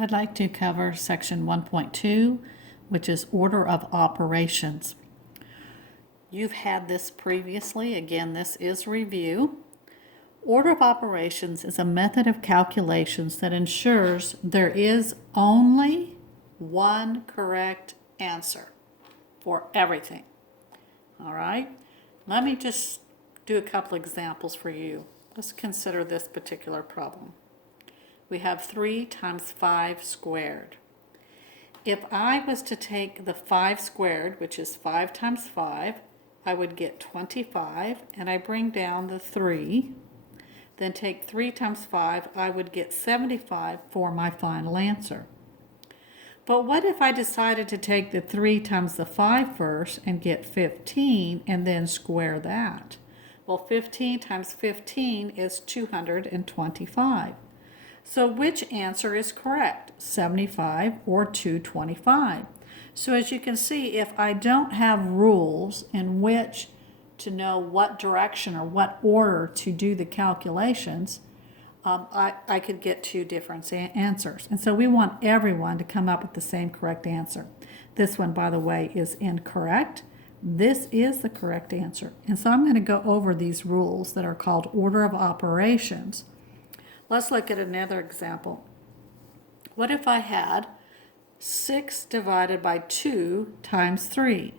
I'd like to cover section 1.2, which is order of operations. You've had this previously. Again, this is review. Order of operations is a method of calculations that ensures there is only one correct answer for everything. All right? Let me just do a couple examples for you. Let's consider this particular problem. We have 3 times 5 squared. If I was to take the 5 squared, which is 5 times 5, I would get 25, and I bring down the 3. Then take 3 times 5, I would get 75 for my final answer. But what if I decided to take the 3 times the 5 first and get 15 and then square that? Well, 15 times 15 is 225. So which answer is correct, 75 or 225? So as you can see, if I don't have rules in which to know what direction or what order to do the calculations, I could get 2 different answers. And so we want everyone to come up with the same correct answer. This one, by the way, is incorrect. This is the correct answer. And so I'm going to go over these rules that are called order of operations. Let's look at another example. What if I had 6 divided by 2 times 3?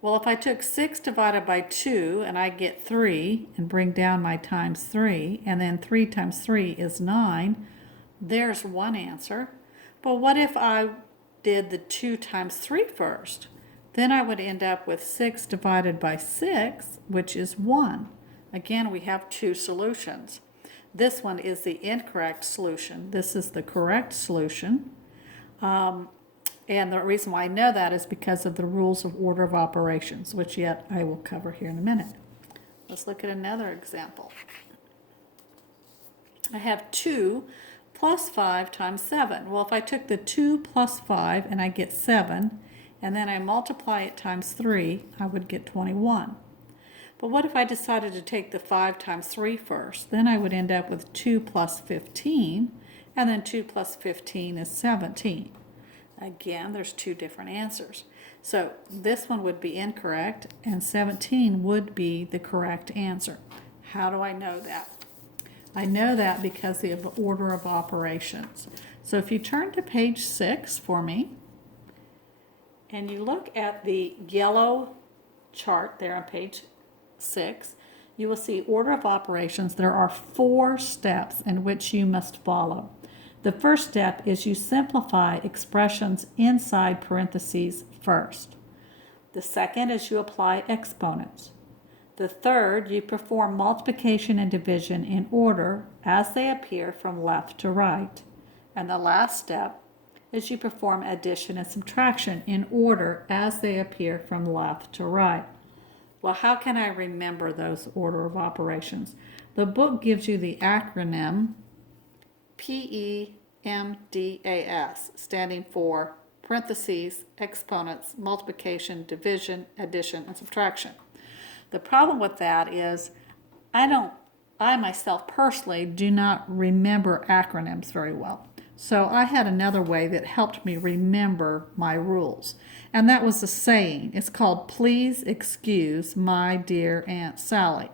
Well, if I took 6 divided by 2 and I get 3 and bring down my times 3, and then 3 times 3 is 9, there's one answer. But what if I did the 2 times 3 first? Then I would end up with 6 divided by 6, which is 1. Again, we have 2 solutions. This one is the incorrect solution. This is the correct solution. And the reason why I know that is because of the rules of order of operations, which yet I will cover here in a minute. Let's look at another example. I have 2 plus 5 times 7. Well, if I took the 2 plus 5 and I get 7, and then I multiply it times 3, I would get 21. But what if I decided to take the 5 times 3 first? Then I would end up with 2 plus 15, and then 2 plus 15 is 17. Again, there's 2 different answers. So this one would be incorrect, and 17 would be the correct answer. How do I know that? I know that because of the order of operations. So if you turn to page 6 for me, and you look at the yellow chart there on page 6, you will see order of operations. There are 4 steps in which you must follow. The first step is you simplify expressions inside parentheses first. The second is you apply exponents. The third, you perform multiplication and division in order as they appear from left to right. And the last step is you perform addition and subtraction in order as they appear from left to right. Well, how can I remember those order of operations? The book gives you the acronym PEMDAS, standing for parentheses, exponents, multiplication, division, addition, and subtraction. The problem with that is I myself personally do not remember acronyms very well. So I had another way that helped me remember my rules. And that was a saying. It's called, "Please excuse my dear Aunt Sally."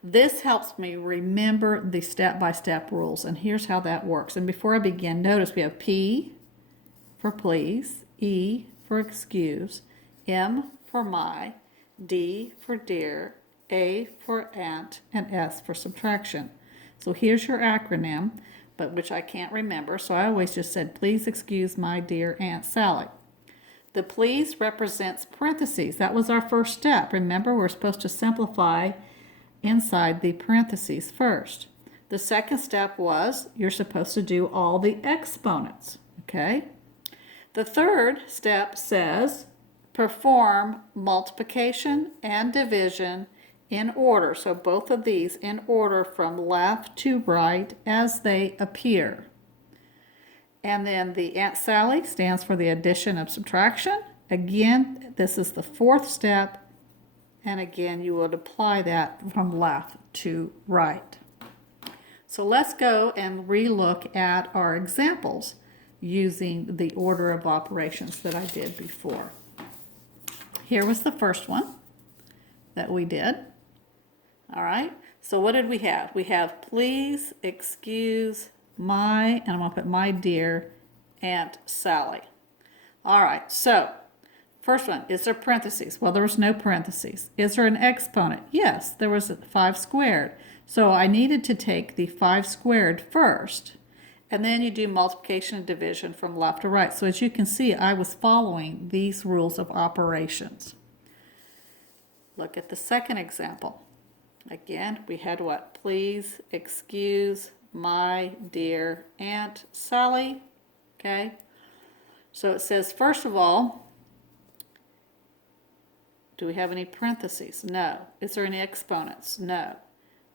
This helps me remember the step-by-step rules. And here's how that works. And before I begin, notice we have P for please, E for excuse, M for my, D for dear, A for aunt, and S for subtraction. So here's your acronym, but which I can't remember, so I always just said, "Please excuse my dear Aunt Sally." The please represents parentheses. That was our first step. Remember, we're supposed to simplify inside the parentheses first. The second step was you're supposed to do all the exponents, okay? The third step says perform multiplication and division in order. So both of these in order from left to right as they appear. And then the Aunt Sally stands for the addition of subtraction. Again, this is the 4th step. And again, you would apply that from left to right. So let's go and relook at our examples using the order of operations that I did before. Here was the first one that we did. All right, so what did we have? We have please excuse my, and I'm gonna put my dear Aunt Sally. All right, so first one, is there parentheses? Well, there was no parentheses. Is there an exponent? Yes, there was 5 squared. So I needed to take the 5 squared first, and then you do multiplication and division from left to right. So as you can see, I was following these rules of operations. Look at the second example. Again, we had what? Please excuse my dear Aunt Sally. Okay, so it says, first of all, do we have any parentheses? No. Is there any exponents? No.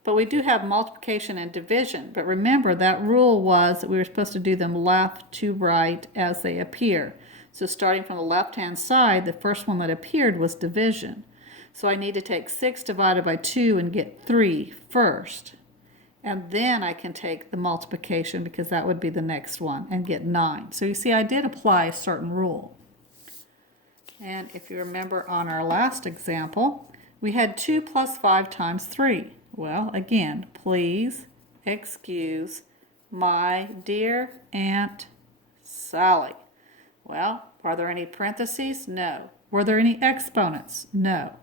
But we do have multiplication and division. But remember, that rule was that we were supposed to do them left to right as they appear. So starting from the left-hand side, the first one that appeared was division. So I need to take 6 divided by 2 and get 3 first. And then I can take the multiplication, because that would be the next one, and get 9. So you see, I did apply a certain rule. And if you remember on our last example, we had 2 plus 5 times 3. Well, again, please excuse my dear Aunt Sally. Well, are there any parentheses? No. Were there any exponents? No.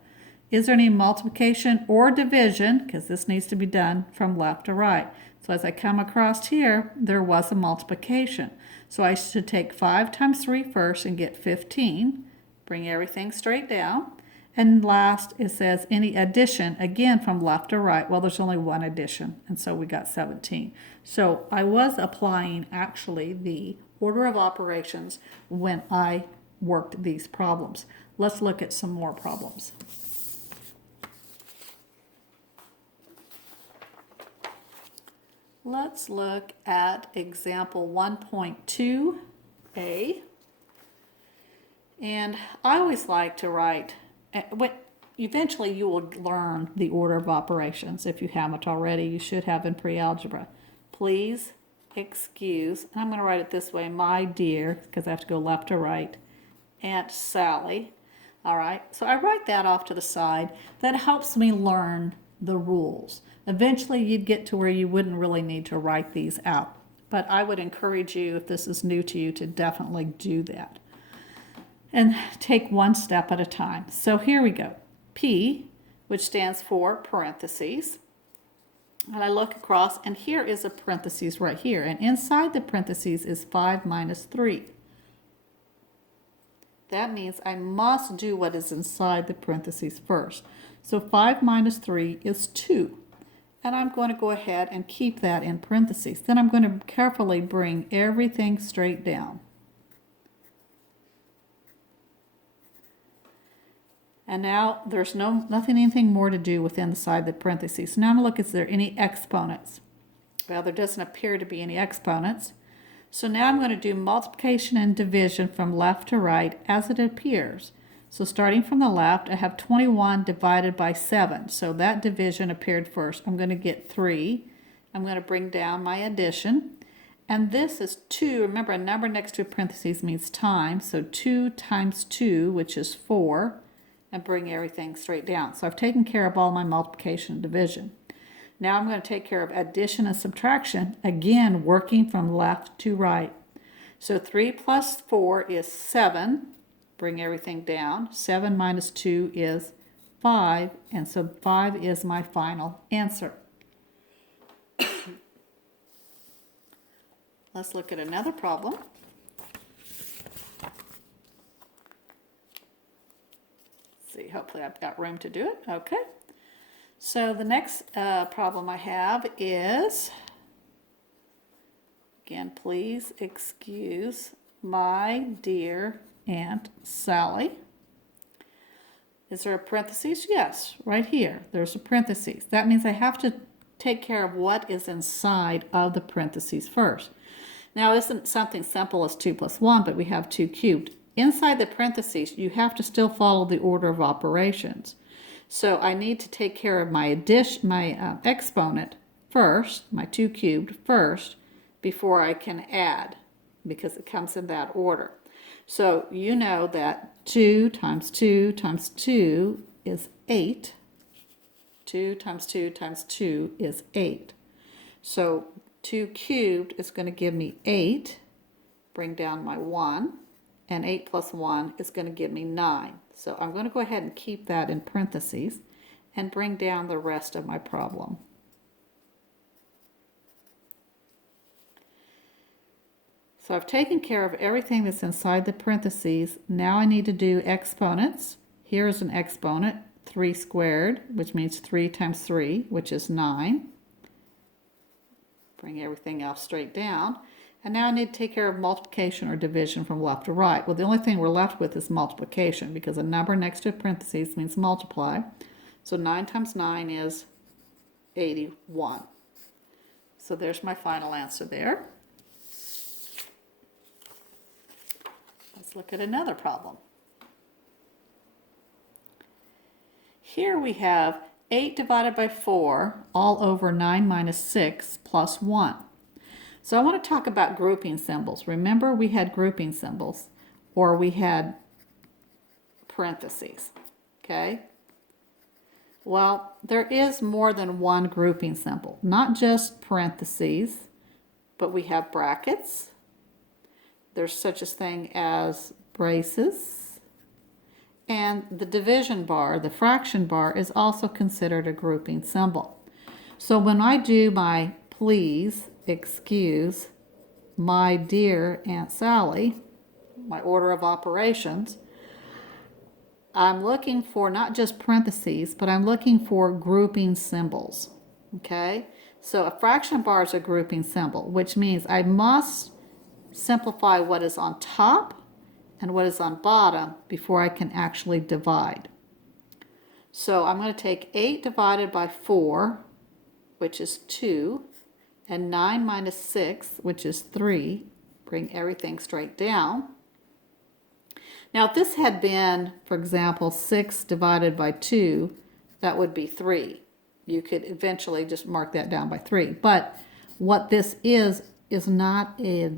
Is there any multiplication or division? Because this needs to be done from left to right. So as I come across here, there was a multiplication. So I should take 5 times 3 first and get 15. Bring everything straight down. And last, it says any addition, again from left to right. Well, there's only one addition, and so we got 17. So I was applying actually the order of operations when I worked these problems. Let's look at some more problems. Let's look at example 1.2a. And I always like to write, eventually you will learn the order of operations. If you haven't already, you should have in pre-algebra. Please excuse, and I'm going to write it this way, my dear, because I have to go left to right, Aunt Sally. All right, so I write that off to the side. That helps me learn the rules. Eventually you'd get to where you wouldn't really need to write these out. But I would encourage you, if this is new to you, to definitely do that. And take one step at a time. So here we go. P, which stands for parentheses. And I look across, and here is a parentheses right here. And inside the parentheses is 5 minus 3. That means I must do what is inside the parentheses first. So 5 minus 3 is 2. And I'm going to go ahead and keep that in parentheses. Then I'm going to carefully bring everything straight down. And now there's anything more to do within the side of the parentheses. So now I'm going to look, is there any exponents? Well, there doesn't appear to be any exponents. So now I'm going to do multiplication and division from left to right as it appears. So starting from the left, I have 21 divided by 7. So that division appeared first. I'm going to get 3. I'm going to bring down my addition. And this is 2. Remember, a number next to a parentheses means times. So 2 times 2, which is 4. And bring everything straight down. So I've taken care of all my multiplication and division. Now I'm going to take care of addition and subtraction, again working from left to right. So 3 plus 4 is 7. Bring everything down. 7 minus 2 is 5, and so 5 is my final answer. Let's look at another problem. See, hopefully I've got room to do it. Okay. So the next problem I have is, again, please excuse my dear Aunt Sally. Is there a parentheses? Yes, right here. There's a parentheses. That means I have to take care of what is inside of the parentheses first. Now, it isn't something simple as 2 plus 1, but we have 2 cubed. Inside the parentheses, you have to still follow the order of operations. So I need to take care of my exponent first, my 2 cubed first, before I can add, because it comes in that order. So you know that 2 times 2 times 2 is 8. 2 times 2 times 2 is 8. So 2 cubed is going to give me 8, bring down my 1, and 8 plus 1 is going to give me 9. So I'm going to go ahead and keep that in parentheses and bring down the rest of my problem. So I've taken care of everything that's inside the parentheses. Now I need to do exponents. Here is an exponent, 3 squared, which means 3 times 3, which is 9. Bring everything else straight down. And now I need to take care of multiplication or division from left to right. Well, the only thing we're left with is multiplication, because a number next to a parentheses means multiply. So 9 times 9 is 81. So there's my final answer there. Let's look at another problem. Here we have 8 divided by 4 all over 9 minus 6 plus 1. So I want to talk about grouping symbols. Remember, we had grouping symbols, or we had parentheses, okay? Well, there is more than one grouping symbol, not just parentheses, but we have brackets. There's such a thing as braces, and the division bar, the fraction bar, is also considered a grouping symbol. So when I do my please, excuse, my dear Aunt Sally, my order of operations, I'm looking for not just parentheses, but I'm looking for grouping symbols, okay? So a fraction bar is a grouping symbol, which means I must simplify what is on top and what is on bottom before I can actually divide. So I'm going to take 8 divided by 4, which is 2, and 9 minus 6, which is 3. Bring everything straight down. Now, if this had been, for example, 6 divided by 2, that would be 3. You could eventually just mark that down by 3. But what this is not a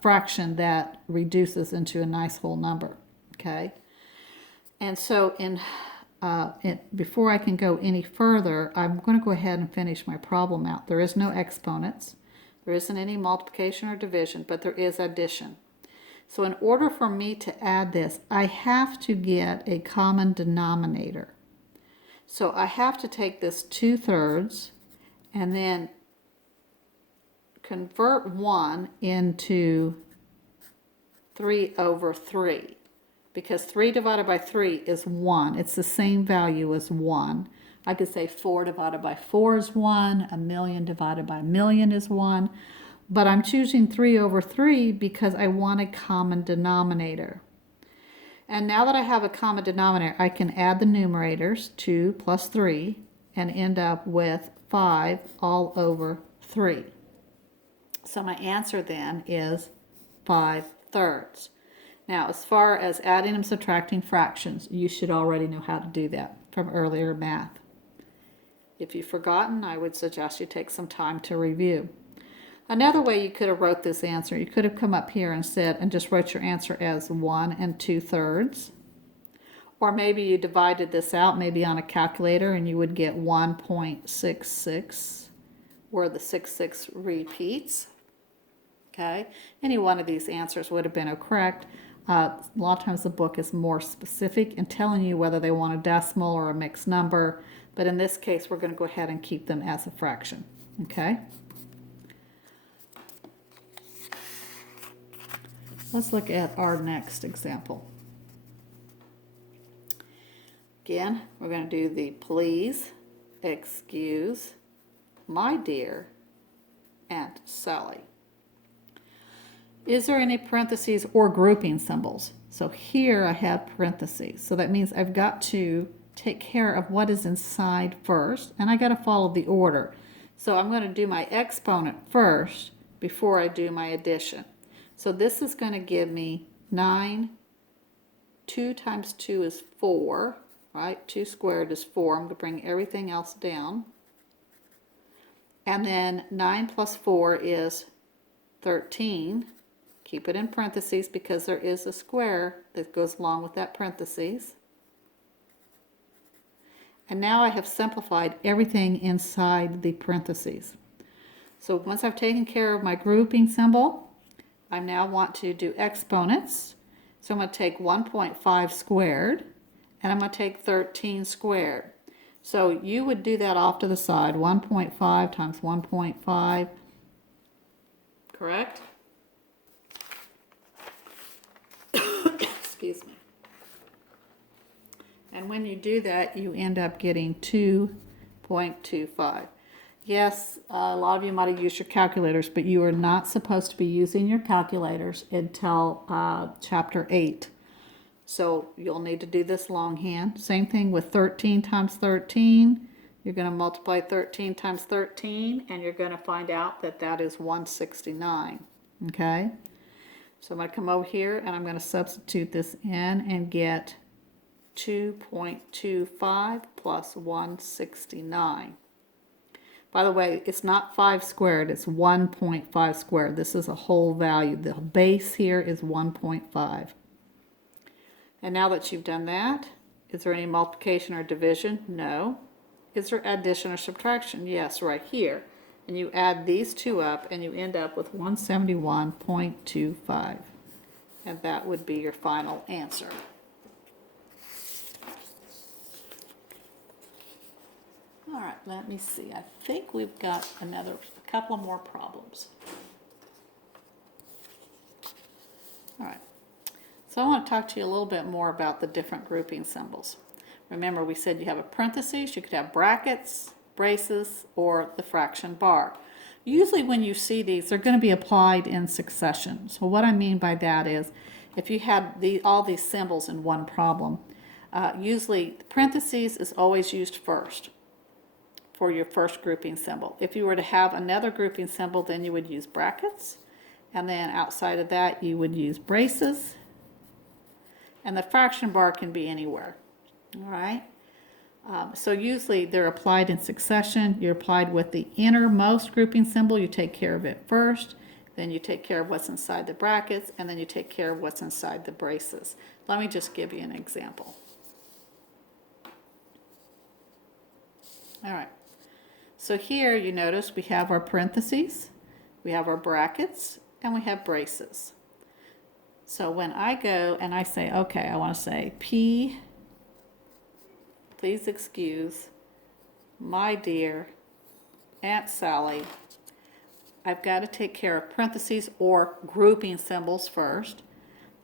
fraction that reduces into a nice whole number, okay? And so before I can go any further, I'm going to go ahead and finish my problem out. There is no exponents. There isn't any multiplication or division, but there is addition. So in order for me to add this, I have to get a common denominator. So I have to take this 2/3 and then convert 1 into 3/3, because 3 divided by 3 is 1. It's the same value as 1. I could say 4 divided by 4 is 1, a million divided by a million is 1, but I'm choosing 3/3 because I want a common denominator. And now that I have a common denominator, I can add the numerators, 2 plus 3, and end up with 5 all over 3. So my answer then is 5/3. Now, as far as adding and subtracting fractions, you should already know how to do that from earlier math. If you've forgotten, I would suggest you take some time to review. Another way you could have wrote this answer, you could have come up here and said, and just wrote your answer as 1 2/3. Or maybe you divided this out maybe on a calculator and you would get 1.66, where the 6 repeats. Okay, any one of these answers would have been correct. A lot of times the book is more specific in telling you whether they want a decimal or a mixed number, but in this case we're going to go ahead and keep them as a fraction. Okay. Let's look at our next example. Again, we're going to do the please, excuse, my dear Aunt Sally. Is there any parentheses or grouping symbols? So here I have parentheses. So that means I've got to take care of what is inside first, and I got to follow the order. So I'm going to do my exponent first before I do my addition. So this is going to give me 9. 2 times 2 is 4, right? 2 squared is 4. I'm going to bring everything else down. And then 9 plus 4 is 13. Keep it in parentheses because there is a square that goes along with that parentheses. And now I have simplified everything inside the parentheses. So once I've taken care of my grouping symbol, I now want to do exponents. So I'm going to take 1.5 squared, and I'm going to take 13 squared. So you would do that off to the side, 1.5 times 1.5, correct? Excuse me. And when you do that, you end up getting 2.25. Yes, a lot of you might have used your calculators, but you are not supposed to be using your calculators until chapter 8. So you'll need to do this longhand. Same thing with 13 times 13. You're going to multiply 13 times 13, and you're going to find out that that is 169. Okay? So I'm going to come over here, and I'm going to substitute this in and get 2.25 plus 169. By the way, it's not 5 squared, it's 1.5 squared. This is a whole value. The base here is 1.5. And now that you've done that, is there any multiplication or division? No. Is there addition or subtraction? Yes, right here. And you add these two up and you end up with 171.25. And that would be your final answer. All right, let me see. I think we've got a couple more problems. All right. So I want to talk to you a little bit more about the different grouping symbols. Remember, we said you have a parentheses, you could have brackets, braces, or the fraction bar. Usually when you see these, they're going to be applied in succession. So what I mean by that is, if you had all these symbols in one problem, usually the parentheses is always used first for your first grouping symbol. If you were to have another grouping symbol, then you would use brackets, and then outside of that you would use braces, and the fraction bar can be anywhere. All right. So usually they're applied in succession. You're applied with the innermost grouping symbol. You take care of it first, then you take care of what's inside the brackets, and then you take care of what's inside the braces. Let me just give you an example. All right. So here you notice we have our parentheses, we have our brackets, and we have braces. So when I go and I say, okay, I want to say P, please excuse my dear Aunt Sally, I've got to take care of parentheses or grouping symbols first.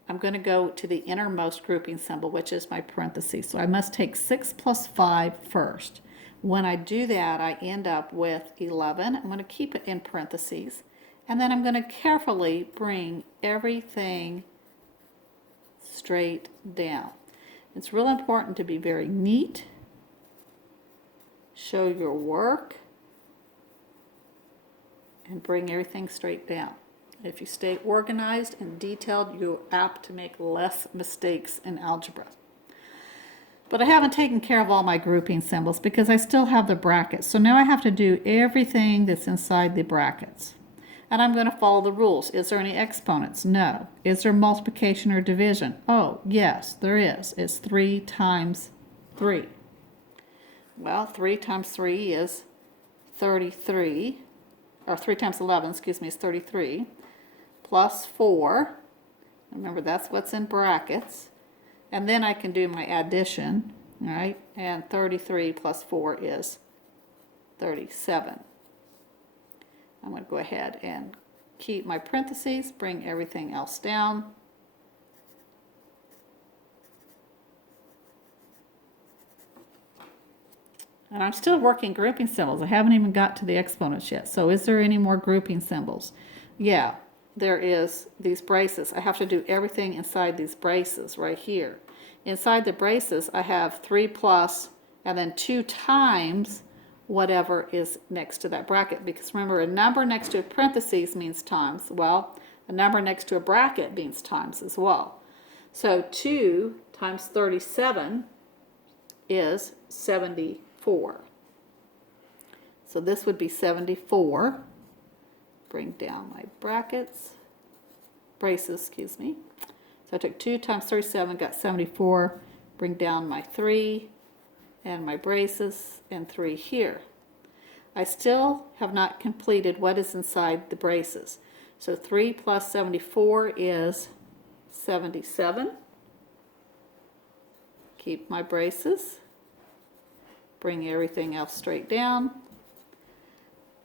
I'm going to go to the innermost grouping symbol, which is my parentheses. So I must take 6 plus 5 first. When I do that, I end up with 11. I'm going to keep it in parentheses. And then I'm going to carefully bring everything straight down. It's real important to be very neat. Show your work. And bring everything straight down. If you stay organized and detailed, you're apt to make less mistakes in algebra. But I haven't taken care of all my grouping symbols because I still have the brackets. So now I have to do everything that's inside the brackets. And I'm going to follow the rules. Is there any exponents? No. Is there multiplication or division? Oh, yes, there is. It's 3 times 3. Well, 3 times 3 is 33. Or 3 times 11, excuse me, is 33. Plus 4. Remember, that's what's in brackets. And then I can do my addition, all right? And 33 plus 4 is 37. I'm going to go ahead and keep my parentheses, bring everything else down. And I'm still working grouping symbols. I haven't even got to the exponents yet. So is there any more grouping symbols? Yeah, there is these braces. I have to do everything inside these braces right here. Inside the braces, I have 3 plus and then 2 times whatever is next to that bracket. Because remember, a number next to a parentheses means times. Well, a number next to a bracket means times as well. So 2 times 37 is 74. So this would be 74. Bring down my braces, excuse me. So I took 2 times 37, got 74. Bring down my 3 and my braces and 3 here. I still have not completed what is inside the braces. So 3 plus 74 is 77. Keep my braces. Bring everything else straight down.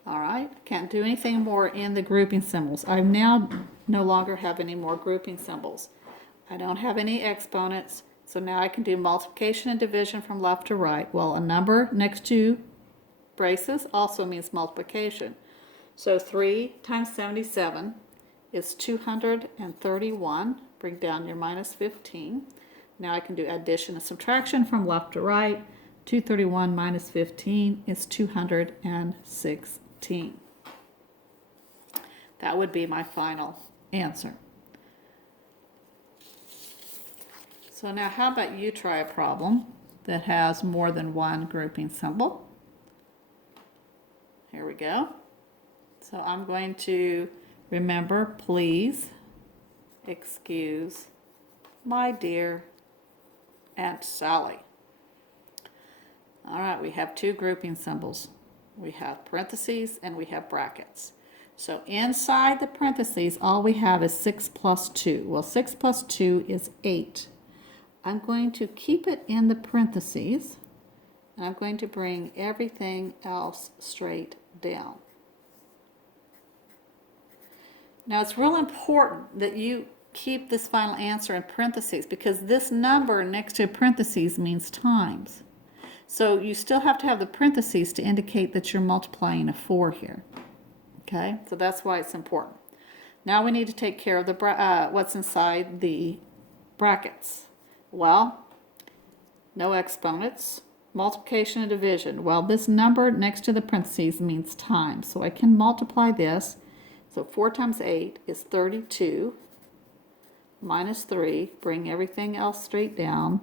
All right, can't do anything more in the grouping symbols. I now no longer have any more grouping symbols. I don't have any exponents, so now I can do multiplication and division from left to right. Well, a number next to braces also means multiplication. So 3 times 77 is 231. Bring down your minus 15. Now I can do addition and subtraction from left to right. 231 minus 15 is 216. That would be my final answer. So now how about you try a problem that has more than one grouping symbol? Here we go. So I'm going to remember, please excuse my dear Aunt Sally. All right, we have 2 grouping symbols. We have parentheses and we have brackets. So inside the parentheses, all we have is 6 plus 2. Well, 6 plus 2 is 8. I'm going to keep it in the parentheses, and I'm going to bring everything else straight down. Now, it's real important that you keep this final answer in parentheses because this number next to parentheses means times. So you still have to have the parentheses to indicate that you're multiplying a 4 here. Okay, so that's why it's important. Now we need to take care of the what's inside the brackets. Well, no exponents, multiplication and division. Well, this number next to the parentheses means times, so I can multiply this. So 4 times 8 is 32 minus 3. Bring everything else straight down.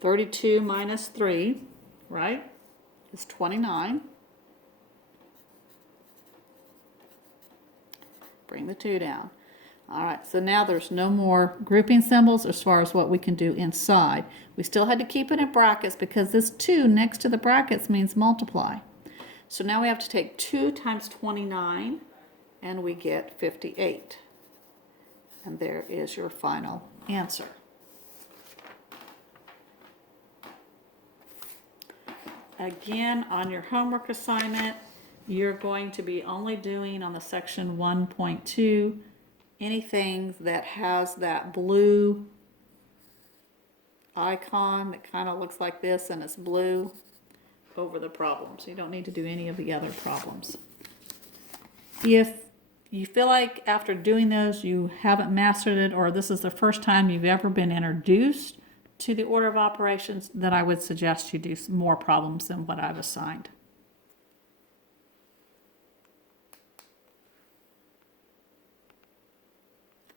32 minus 3, right, is 29. Bring the 2 down. All right, so now there's no more grouping symbols as far as what we can do inside. We still had to keep it in brackets because this 2 next to the brackets means multiply. So now we have to take 2 times 29 and we get 58. And there is your final answer. Again, on your homework assignment, you're going to be only doing on the section 1.2 anything that has that blue icon that kind of looks like this and it's blue over the problems. You don't need to do any of the other problems. If you feel like after doing those you haven't mastered it, or this is the first time you've ever been introduced to the order of operations, then I would suggest you do some more problems than what I've assigned.